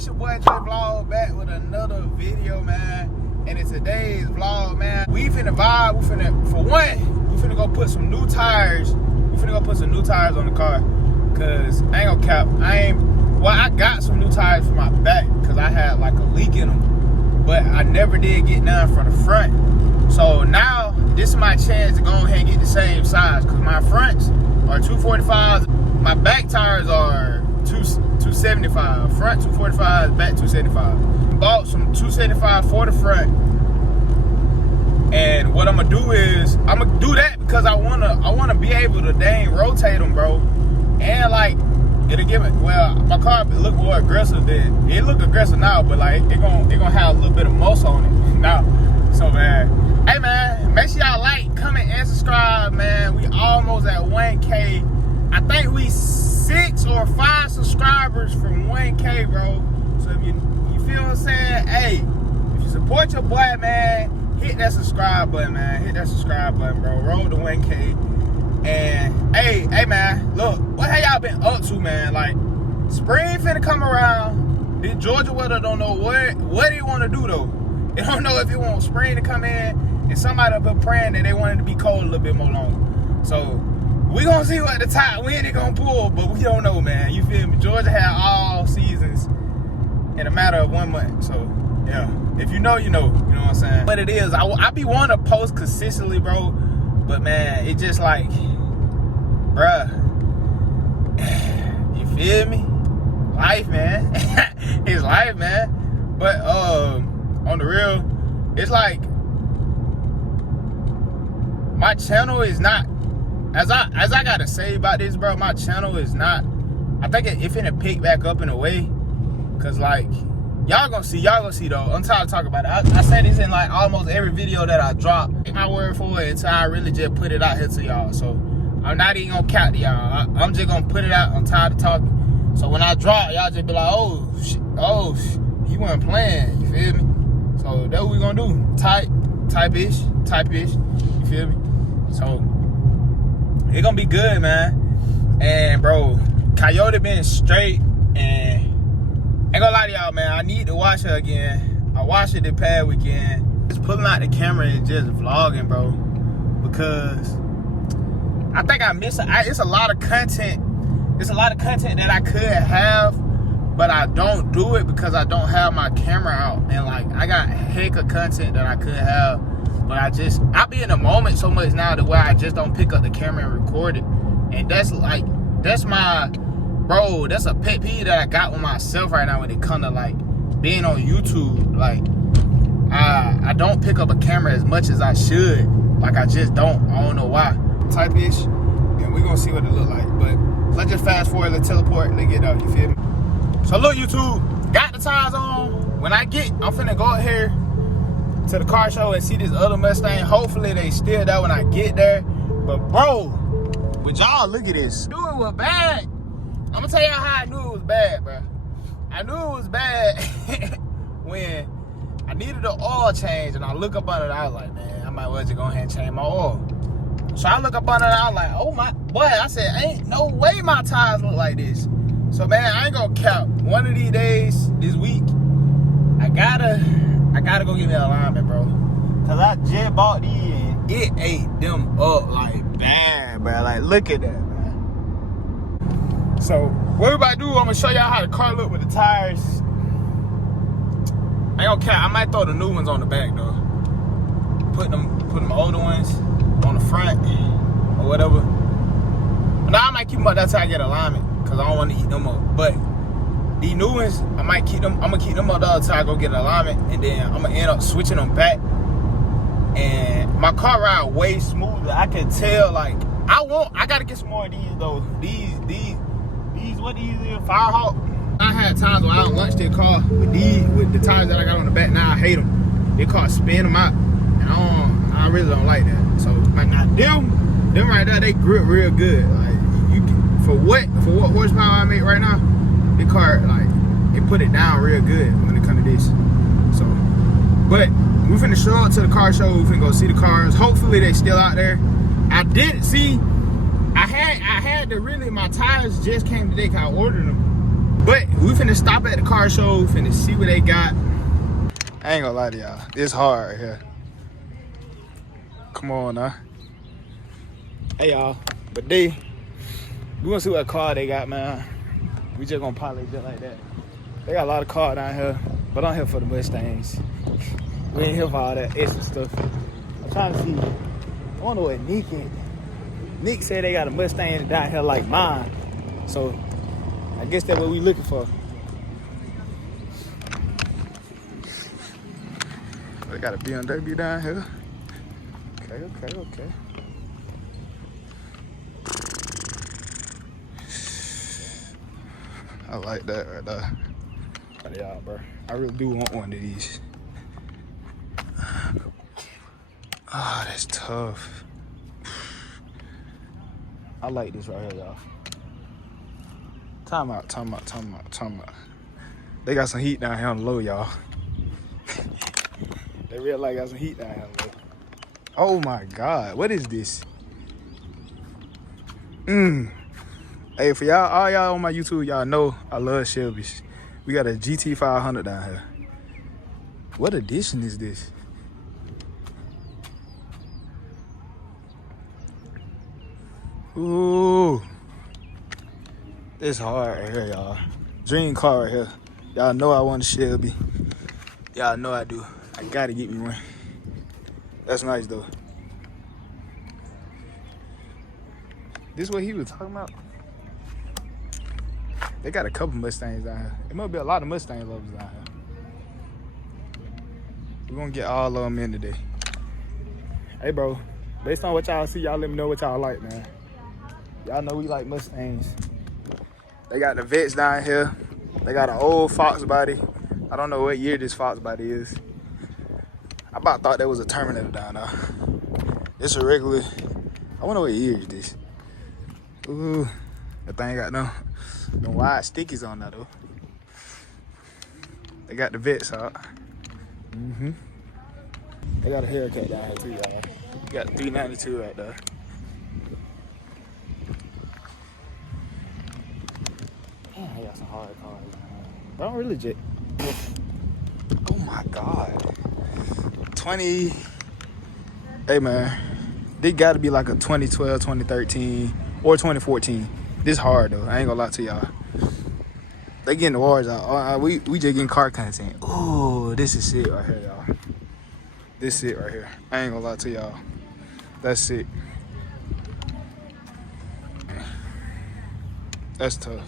It's your boy Drevlogs back with another video, man. And in today's vlog, man, we finna vibe. We finna go put some new tires. We finna go put some new tires on the car. Cause I ain't gonna cap. I got some new tires for my back because I had like a leak in them. But I never did get none for the front. So now this is my chance to go ahead and get the same size. Cause my fronts are 245s. My back tires are 275. Front 245, back 275. Bought some 275 for the front. And what I'm gonna do is I'm gonna do that because I wanna be able to dang rotate them, bro. And like it'll give it. Well, my car look more aggressive than it look aggressive now, but like it gonna have a little bit of muscle on it now. So man, hey man, make sure y'all like, comment, and subscribe, man. We almost at 1K. I think we 6 or 5 subscribers from 1K, bro. So if you feel what I'm saying, hey, if you support your boy, man, hit that subscribe button, man. Hit that subscribe button, bro. Roll to 1K. And hey man, look, what have y'all been up to, man? Like, spring finna come around. The Georgia weather don't know what they want to do though. They don't know if it want spring to come in, and somebody been praying that they want it to be cold a little bit more longer. So we gonna see what the top wind it gonna pull, but we don't know, man. You feel me? Georgia had all seasons in a matter of 1 month. So yeah, if you know, you know. You know what I'm saying? But it is, I be wanting to post consistently, bro. But man, it just like, bruh, you feel me? Life, man. It's life, man. But on the real, it's like my channel is not, as I gotta say about this, bro. My channel is not. I think it finna pick back up in a way, cause like y'all gonna see though. I'm tired of talking about it. I say this in like almost every video that I drop. Take my word for it until I really just put it out here to y'all. So I'm not even gonna count to y'all. I'm just gonna put it out. I'm tired of talking. So when I drop, y'all just be like, oh, he wasn't playing. You feel me? So that's what we gonna do. Type-ish. You feel me? So it gonna be good, man. And bro, Coyote been straight, and ain't gonna lie to y'all, man. I need to watch her again. I watched it the past weekend. Just pulling out the camera and just vlogging, bro. Because I think I miss it. It's a lot of content. It's a lot of content that I could have, but I don't do it because I don't have my camera out. And like, I got heck of content that I could have, but I be in the moment so much now to where I just don't pick up the camera and record it. And that's my, bro, that's a pet peeve that I got with myself right now when it comes to like being on YouTube. Like, I don't pick up a camera as much as I should. Like, I just don't. I don't know why. Type-ish, and we're gonna see what it look like. But let's just fast forward, let's teleport, let's get out, you feel me? So look, YouTube, got the tires on. When I'm finna go out here to the car show and see this other Mustang. Hopefully they still there when I get there. But bro, would y'all look at this? I knew it was bad. I'm gonna tell y'all how I knew it was bad, bro. I knew it was bad when I needed an oil change, and I look up under it. I was like, man, I might well just go ahead and change my oil. So I look up under it. I was like, oh my boy. I said, ain't no way my tires look like this. So man, I ain't gonna cap. One of these days, this week, I gotta go get me an alignment, bro. Cause I just bought these and it ate them up like bad, bro. Like, look at that, man. So what we about to do, I'm gonna show y'all how the car look with the tires. I ain't gonna cap. I might throw the new ones on the back though. Put them older ones on the front or whatever. But now I might keep them up that till I get alignment, cause I don't want to eat them up. But these new ones, I might keep them. I'm gonna keep them up until I go get an alignment, and then I'm gonna end up switching them back. And my car ride way smoother. I can tell. Like, I gotta get some more of these though. These what these is? Firehawk. I had times when I launched their car with the tires that I got on the back. Now I hate them. They car spin them out, and I really don't like that. So like, now them right there, they grip real good. Like, for what horsepower I make right now, the car, like, it put it down real good when it comes to this. So, but we finna show up to the car show. We finna go see the cars. Hopefully they still out there. I had to really, my tires just came today because I ordered them. But we finna stop at the car show, finna see what they got. I ain't gonna lie to y'all, it's hard right here. Come on now. Hey y'all, but we gonna see what car they got, man. We just gonna parlay just like that. They got a lot of cars down here, but I'm here for the Mustangs. We ain't here for all that extra stuff. I'm trying to see, I wonder what Nick is. Nick said they got a Mustang down here like mine. So, I guess that's what we looking for. They got a BMW down here. Okay. I like that right there. Yeah, bro. I really do want one of these. Oh, that's tough. I like this right here, y'all. Time out. They got some heat down here on the low, y'all. They really like got some heat down here on the low. Oh my God, what is this? Hey, for y'all, all y'all on my YouTube, y'all know I love Shelby's. We got a GT 500 down here. What edition is this? Ooh. It's hard right here, y'all. Dream car right here. Y'all know I want a Shelby. Y'all know I do. I gotta get me one. That's nice though. This is what he was talking about. They got a couple Mustangs down here. It must be a lot of Mustang lovers down here. We're gonna get all of them in today. Hey bro, based on what y'all see, y'all let me know what y'all like, man. Y'all know we like Mustangs. They got the Vets down here. They got an old Fox body. I don't know what year this Fox body is. I about thought that was a Terminator down there. It's a regular, I wonder what year is this. Ooh, that thing got no wide stickies on that though. They got the Vets out. They got a haircut down here too, y'all. Got 392 right there. Damn, they got some hard cars. But I'm really legit. Oh my God. 20. Hey man, they gotta be like a 2012, 2013, or 2014. This hard though, I ain't gonna lie to y'all. They getting the wars out. We just getting car content. Oh, this is it right here, y'all. This is it right here. I ain't gonna lie to y'all. That's it. That's tough.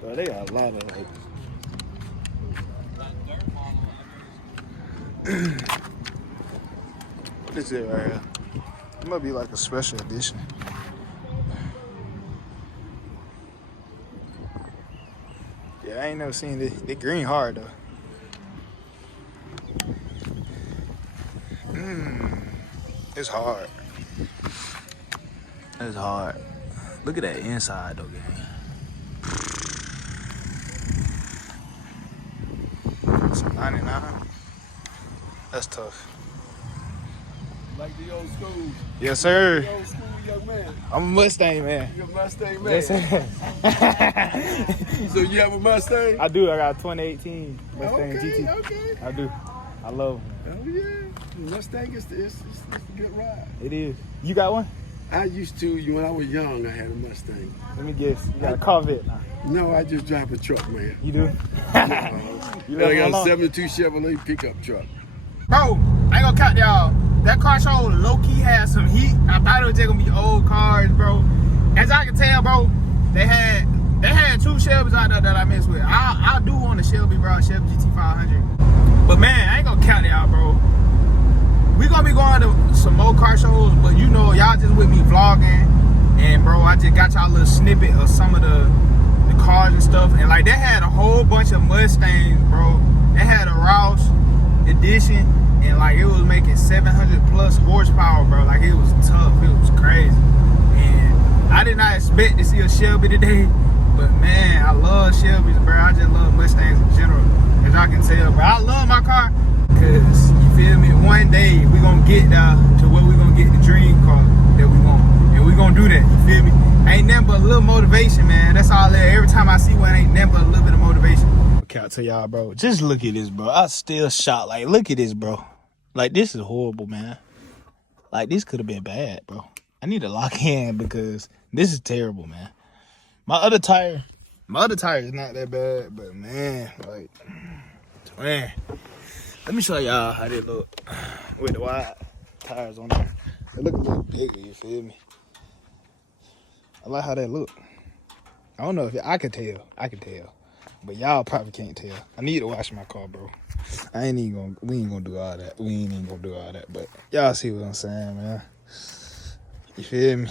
Bro, they got a lot of like. What is it right here? It might be like a special edition. Yeah, I ain't never seen this. They green hard though. It's hard. It's hard. Look at that inside though, gang. Some 99. That's tough. Like the old school. Yes, sir. The old school young man. I'm a Mustang man. You're a Mustang man. Yes, sir. So you have a Mustang? I do. I got a 2018 Mustang Okay, GT. okay. I do. I love them. Oh yeah. Mustang is it's a good ride. It is. You got one? I used to, when I was young, I had a Mustang. Let me guess. You got a Corvette now. No, I just drive a truck, man. You do? You I got long? a 72 Chevrolet pickup truck. Bro, I ain't gonna count y'all. That car show low-key had some heat. I thought it was just gonna be old cars, bro. As I can tell, bro, they had two Shelbys out there that I messed with. I do want a Shelby, bro, Shelby GT 500. But man, I ain't gonna count y'all, bro. We gonna be going to some more car shows, but you know, y'all just with me vlogging. And bro, I just got y'all a little snippet of some of the cars and stuff. And like, they had a whole bunch of Mustangs, bro. They had a Rouse edition, and like, it was making 700 plus horsepower, bro. Like, it was tough, it was crazy. And I did not expect to see a Shelby today, But man, I love Shelby's, bro. I just love Mustangs in general. As y'all can tell, bro, I love my car. Cause you feel me? One day we gonna get to where we gonna get the dream car that we want. And we gonna do that, you feel me? Ain't nothing but a little motivation, man. That's all that. Every time I see one, ain't nothing but a little bit of motivation. Okay, I'll tell y'all, bro. Just look at this, bro. I still shot. Like, look at this, bro. Like, this is horrible, man. Like, this could have been bad, bro. I need to lock in because this is terrible, man. My other tire is not that bad, but man, like, man. Let me show y'all how they look with the wide tires on there. They look a little bigger, you feel me? I like how they look. I don't know if I can tell. But y'all probably can't tell. I need to wash my car, bro. We ain't gonna do all that. We ain't even gonna do all that. But y'all see what I'm saying, man. You feel me?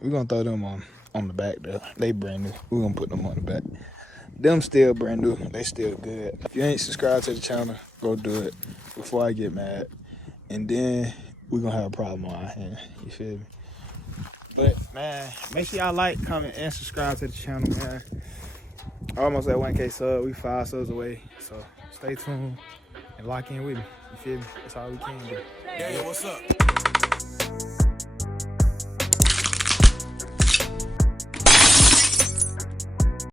We gonna throw them on the back though. They brand new. We gonna put them on the back. Them still brand new. They still good. If you ain't subscribed to the channel, go do it before I get mad. And then we gonna have a problem on our hand. You feel me? But man, make sure y'all like, comment, and subscribe to the channel, man. Almost at 1K sub. We 5 subs away. So stay tuned and lock in with me. You feel me? That's all we can do. Hey, what's up?